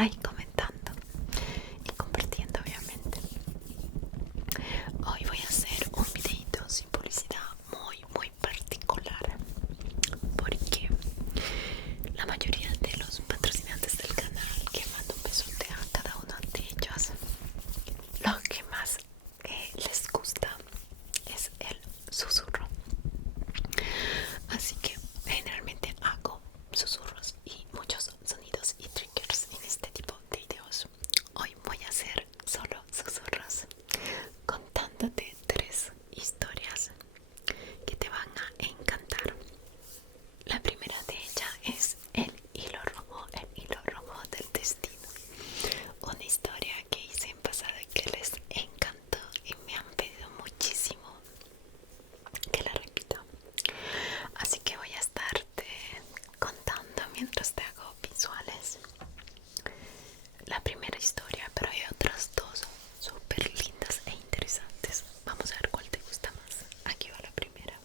ahí comentando y compartiendo, obviamente. Hoy voy a hacer un videito sin publicidad muy particular, porque la mayoría de los patrocinantes del canal, que mando un besote a cada uno de ellos, lo que más les gusta es el susurro. Así que generalmente hago susurros y muchos sonidos y triggers en este tipo de videos. Hoy voy a hacer solo susurros, contándote 3 historias que te van a encantar. La primera de ellas es el hilo rojo del destino. Una historia que hice en pasado que les encantó y me han pedido muchísimo que la repita. Así que voy a estarte contando mientras te hago visuales la primera historia, pero hay otras dos súper lindas e interesantes. Vamos a ver cuál te gusta más. Aquí va la primera.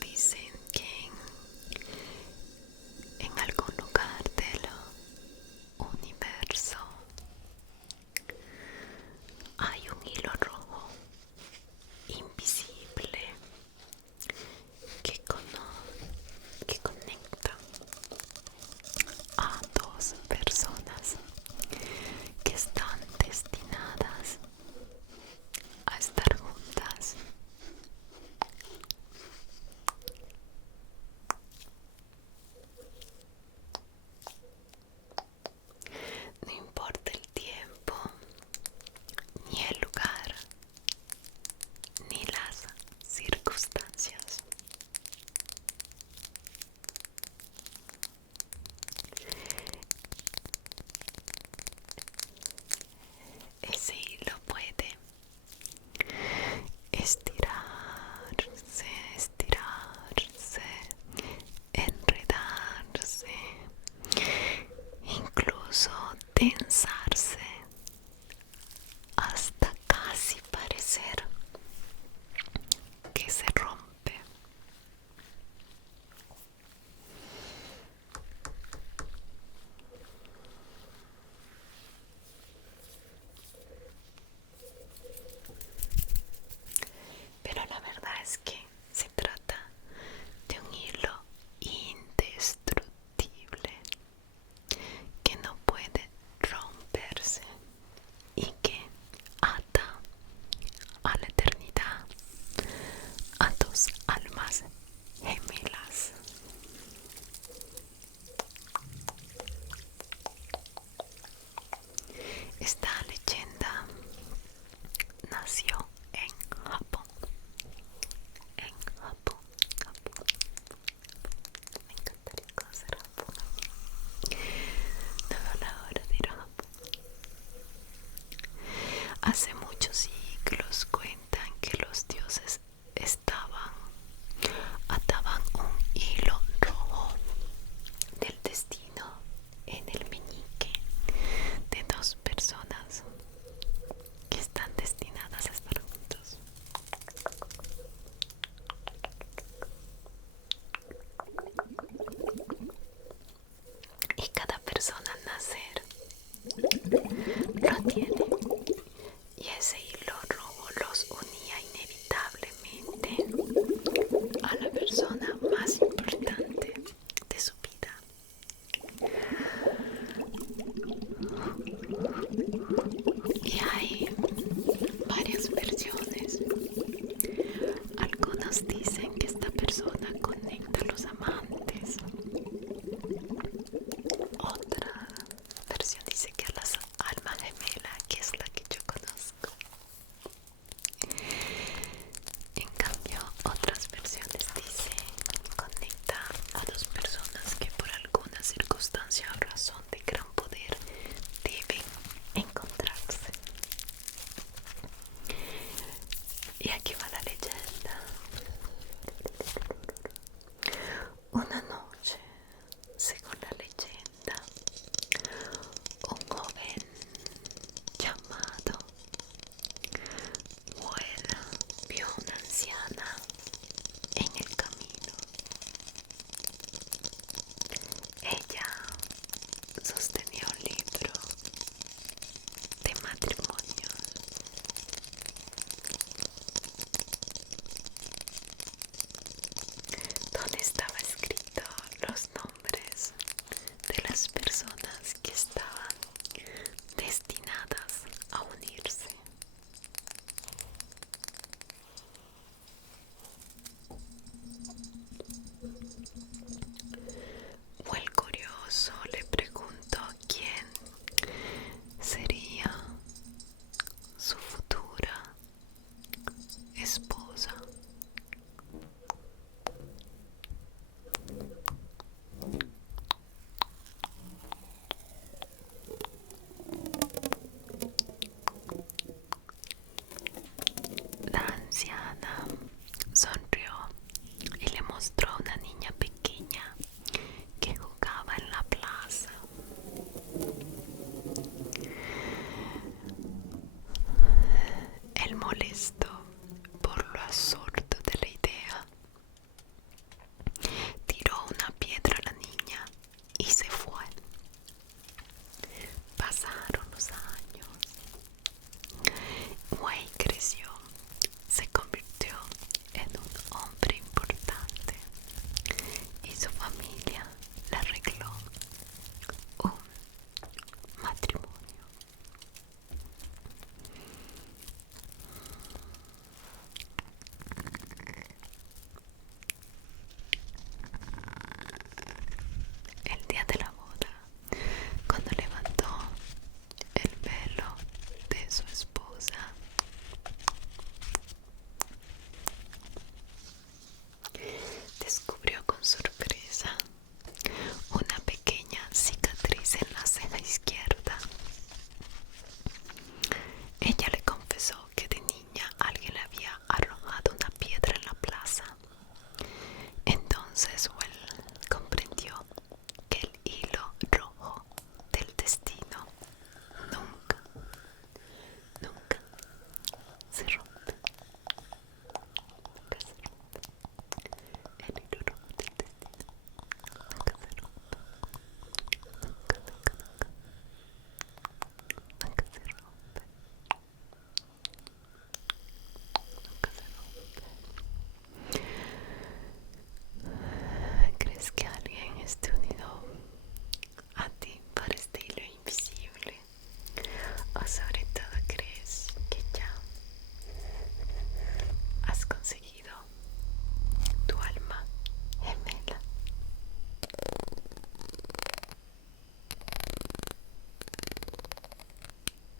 Dicen que en algún lugar del universo hay un hilo rojo invisible que, que conecta a 2 personas que están destinadas a estar juntas. No importa el tiempo, ni el lugar, ni las circunstancias. Ese hilo puede estirarse, enredarse, incluso tensarse hasta casi parecer que se rompe. Pero la verdad es que se trata de un hilo indestructible que no puede romperse.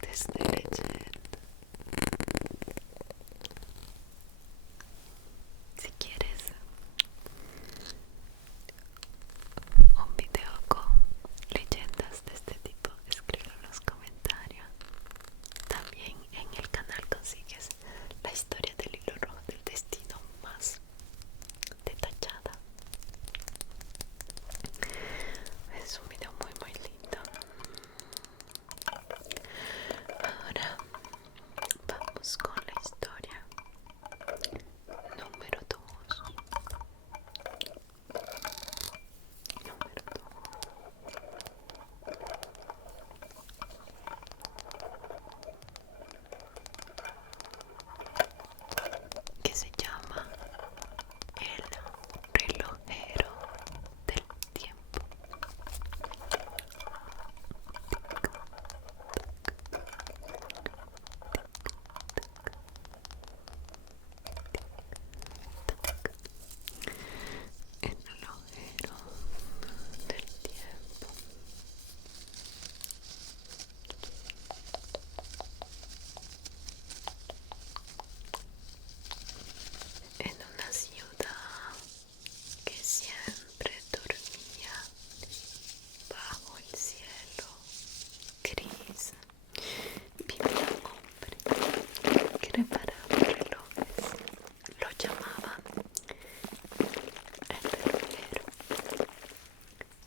te estoy leyendo. Si quieres un video con leyendas de este tipo, escribe en los comentarios. También en el canal consigues la historia del hilo rojo del destino más detallada. Es un video muy lindo. Ahora vamos con la historia número 2. Que se llama El relojero del tiempo. El relojero del tiempo. En una ciudad que siempre dormía bajo el cielo gris, vivía un hombre que reparaba relojes. Lo llamaban el relojero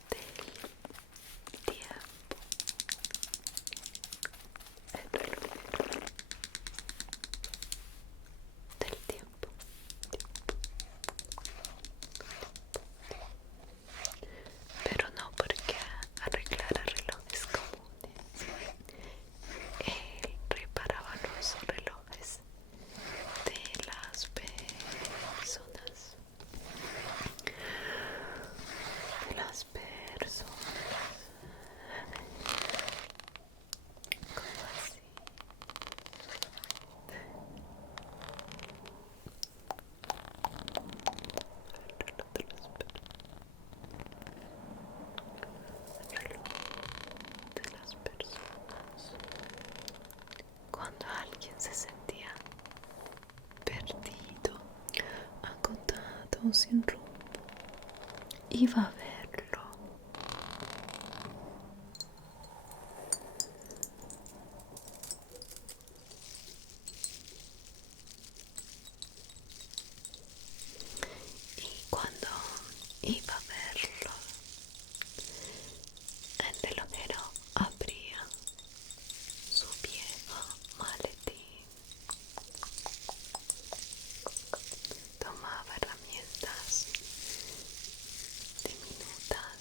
del tiempo. El relojero del tiempo. Pero no porque arreglara relojes comunes. Él reparaba los relojes de las personas. De las personas. ¿Cómo así? De las personas. Cuando alguien se sentía perdido, agotado, sin rumbo, iba a verlo. Y cuando iba a verlo, el relojero abría su viejo maletín, tomaba herramientas diminutas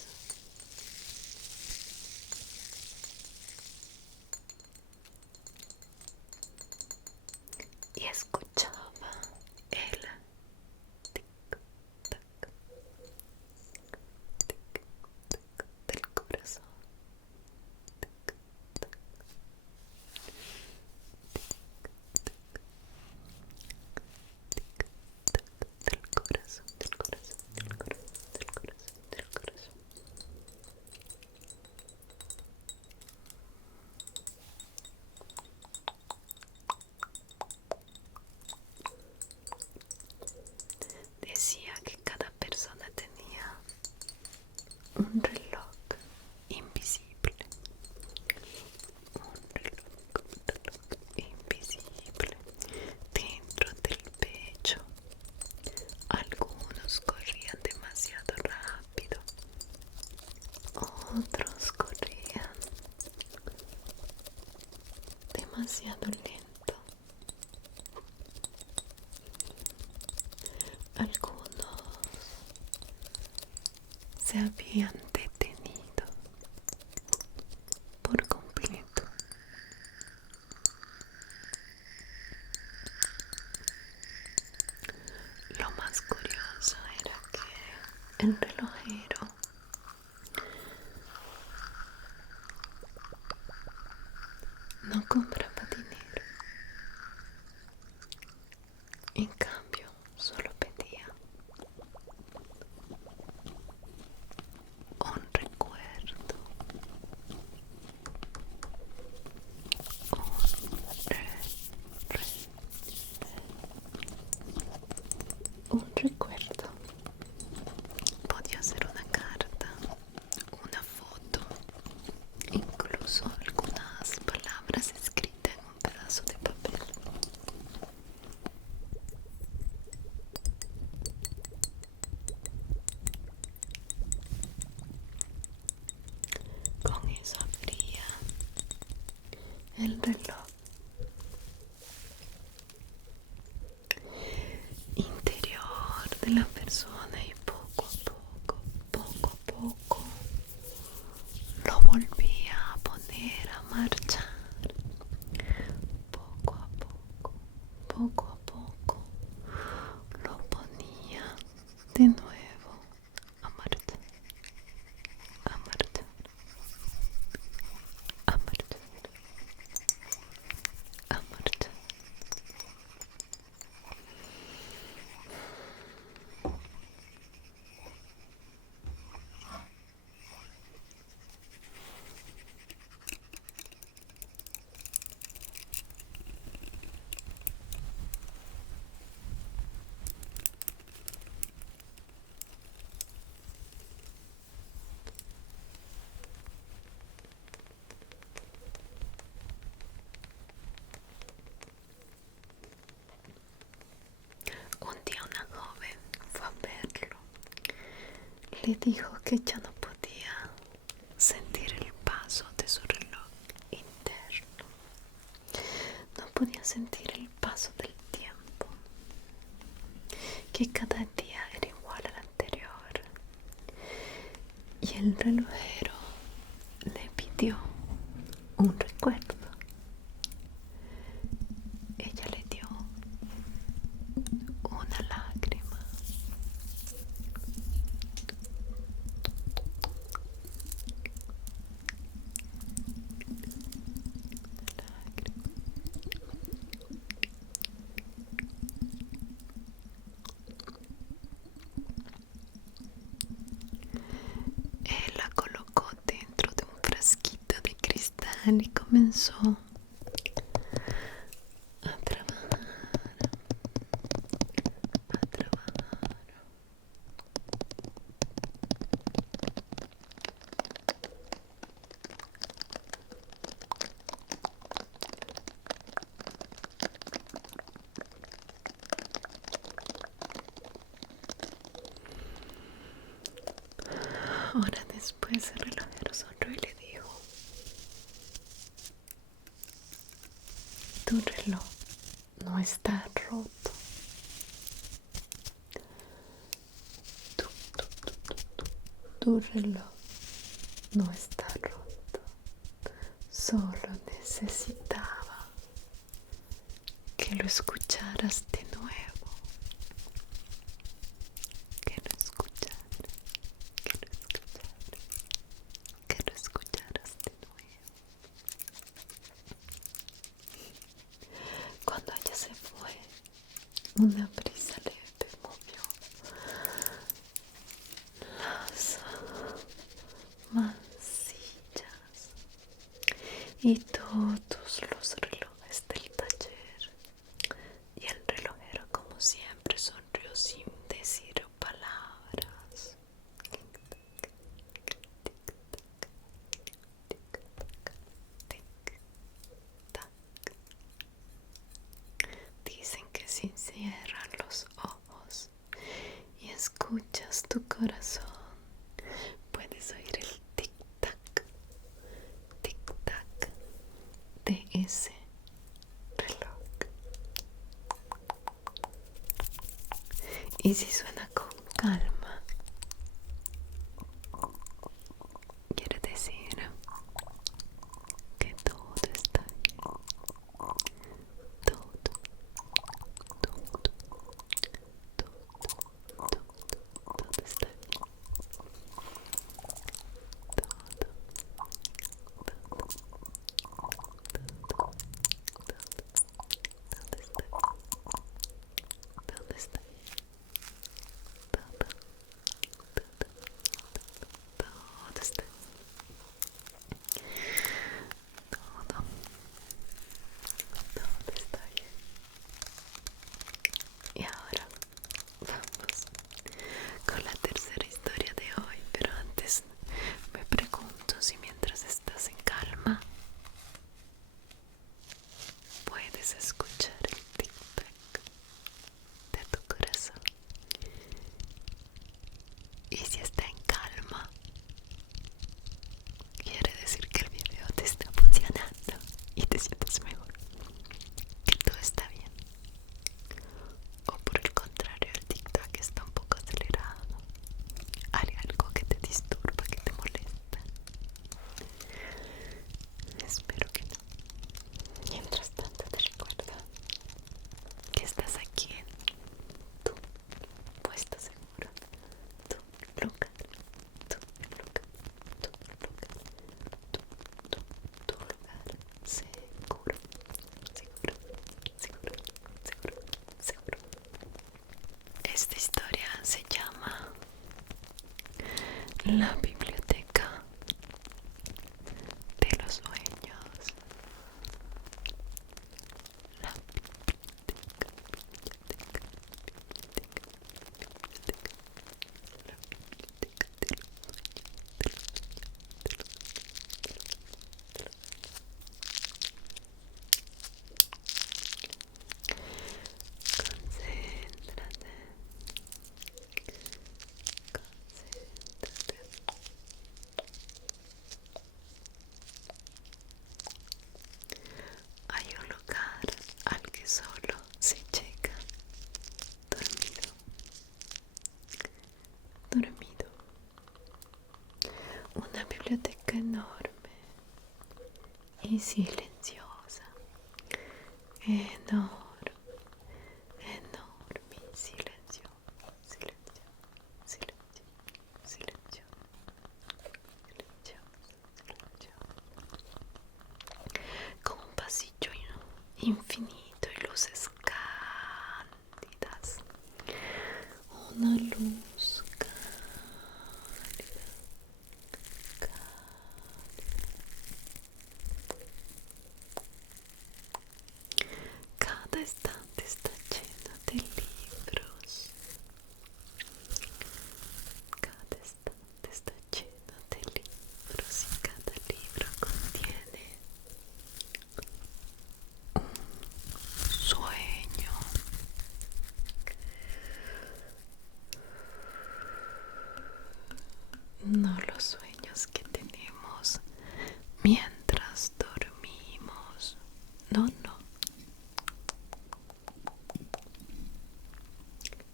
y escuchaba el tic-tac, tic-tac del corazón. Del corazón, del corazón, del corazón, del corazón, del corazón. Decía que cada persona tenía un reloj invisible, un reloj invisible dentro del pecho. Algunos corrían demasiado rápido, otros corrían demasiado lento. Algunos se habían detenido por completo. Lo más curioso era que el relojero no compraba dinero. En cambio, solo pedía un recuerdo, un el reloj interior de la persona y poco a poco lo volvía a poner a marchar. Poco a poco lo ponía de nuevo a marchar, a marchar, a marchar, a marchar. Un día una joven fue a verlo. Le dijo que ya no podía sentir el paso de su reloj interno. No podía sentir el paso del tiempo, que cada día era igual al anterior. Y el relojero le pidió un recuerdo. Ella le dio una lágrima. Él la colocó dentro de un frasquito de cristal y comenzó a trabajar, a trabajar. Ahora después el relojero sonrió y le dijo: tu reloj no está roto. Tu reloj no está roto. Solo necesitaba que lo escucharas de nuevo. Que lo escucharas, que lo escucharas, que lo escucharas de nuevo. Cuando ella se fue, una brisa leve movió las mancillas y todos los relojes del taller. Y el relojero, como siempre, sonrió sin decir palabras. Tic-tac. Dicen que si cierras los ojos y escuchas tu corazón, puedes oír el tic-tac, tic-tac de ese reloj. Y si suena con calma, quiere decir que todo está bien. Todo, todo está bien. Todo está bien. Todo está bien. La biblioteca de los sueños. La biblioteca, biblioteca, biblioteca, la biblioteca de los concéntrate, concéntrate. Hay un lugar al que solo se llega dormido, dormido. Una biblioteca enorme y silenciosa, enorme, enorme y silencio, silencio, silencio, silencio, silencio, silencio. Con un pasillo infinito y luces cándidas. Una luz cálida, cada estante está lleno de libros. Cada estante está lleno de libros y cada libro contiene un sueño. No los sueños que tenemos mientras dormimos. No, no.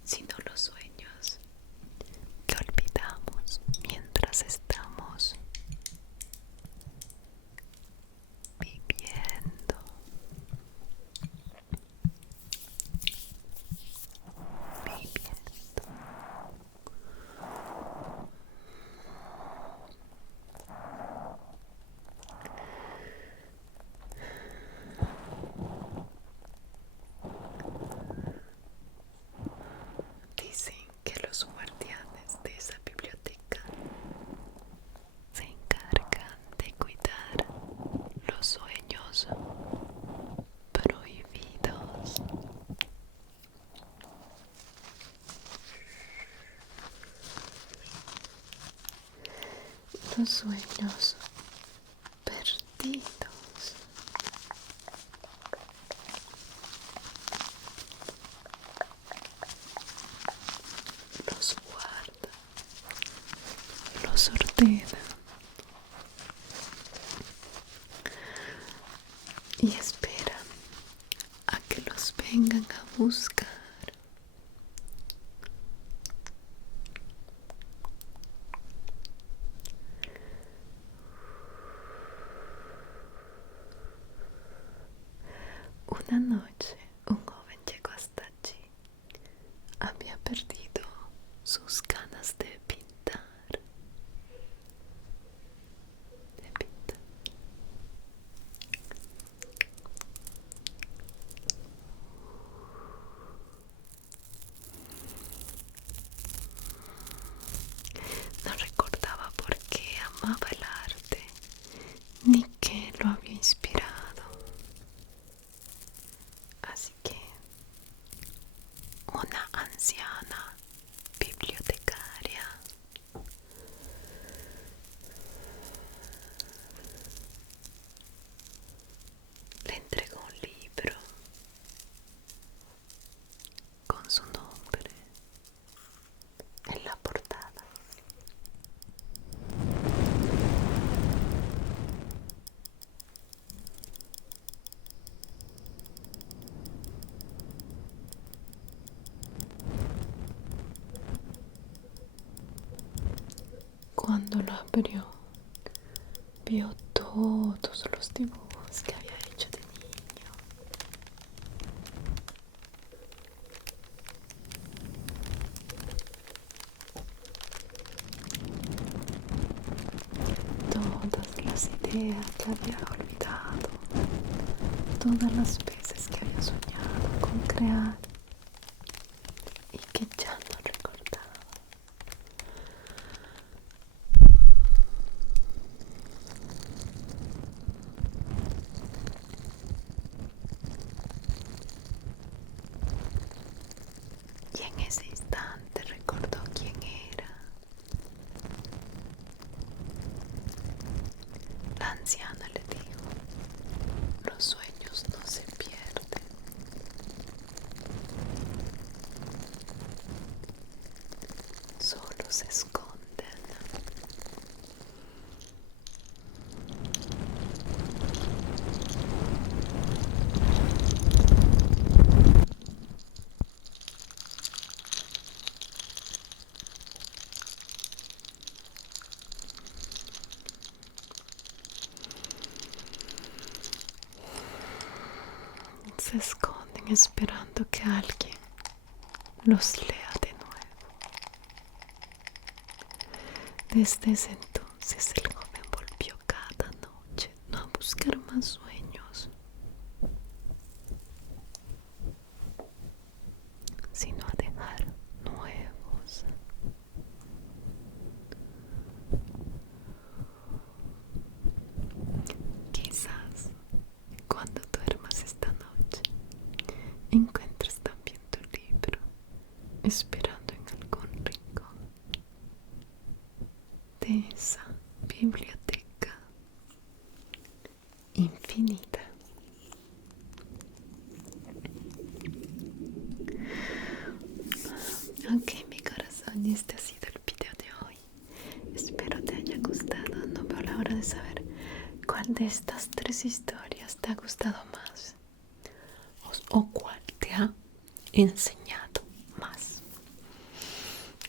Sino los sueños que olvidamos mientras estamos viviendo. Viviendo. Dicen que los guardianes de esa biblioteca se encargan de cuidar los sueños prohibidos. Los sueños perdidos. Los guarda, los ordena y espera a que los vengan a buscar. Una noche un joven llegó hasta allí. Había perdido sus ganas de pintar. De pintar. No recordaba por qué amaba el arte, ni qué lo había inspirado. Así que una anciana bibliotecaria le entregó un libro con su nombre en la portada. Cuando lo abrió, vio todos los dibujos que había hecho de niño. Todas las ideas que había olvidado, todas las veces que había soñado con crear y que ya no recordaba. y en ese instante recordó quién era. La anciana le dijo: los sueños no se pierden, solo se esconden. Se esconden esperando que alguien los lea de nuevo. Desde ese entonces el joven volvió cada noche no a buscar más sueños, sino a dejar nuevos. Quizás cuando duermas esta noche encuentres también tu libro esperando en algún rincón de esa biblioteca infinita. Ok, mi corazón, este ha sido el video de hoy. Espero te haya gustado. No veo la hora de saber cuál de estas tres historias te ha gustado más o cuál te ha enseñado más.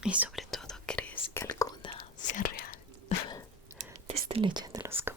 Y sobre todo, ¿crees que alguna sea real? Te estoy leyendo los comentarios.